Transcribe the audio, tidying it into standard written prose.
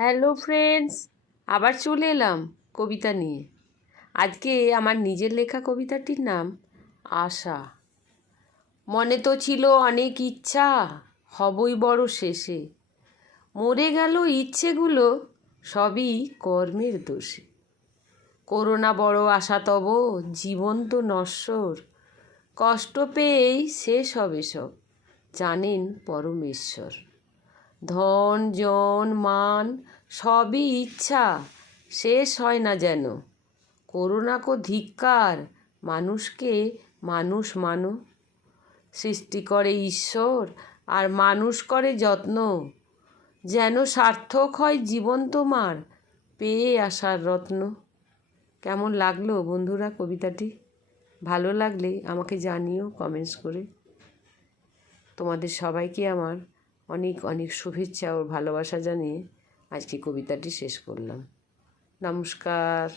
Hello friends, আবার চলে এলাম কবিতা নিয়ে। আজকে আমার নিজের লেখা কবিতাটির নাম আশা। মনে তো ছিল অনেক ইচ্ছা, হবই বড় শেষে। মরে গেল ইচ্ছেগুলো, সবই কর্মের দোষে। করোনা বড় আশা তব, জীবন তো নশ্বর। কষ্ট পেয়েই শেষ হবে সব, জানেন পরমেশ্বর। ধন জন মান সবই ইচ্ছা, শেষ হয় না যেন। করোনা কো ধিক্কার, মানুষকে মানুষ মানো। সৃষ্টি করে ঈশ্বর আর মানুষ করে যত্ন, যেন সার্থক হয় জীবন তোমার, পেয়ে আসার রত্ন। কেমন লাগলো বন্ধুরা কবিতাটি? ভালো লাগলে আমাকে জানিও কমেন্টস করে। তোমাদের সবাইকে আমার অনেক অনেক শুভেচ্ছা ও ভালোবাসা জানিয়ে আজকে কবিতাটি শেষ করলাম। নমস্কার।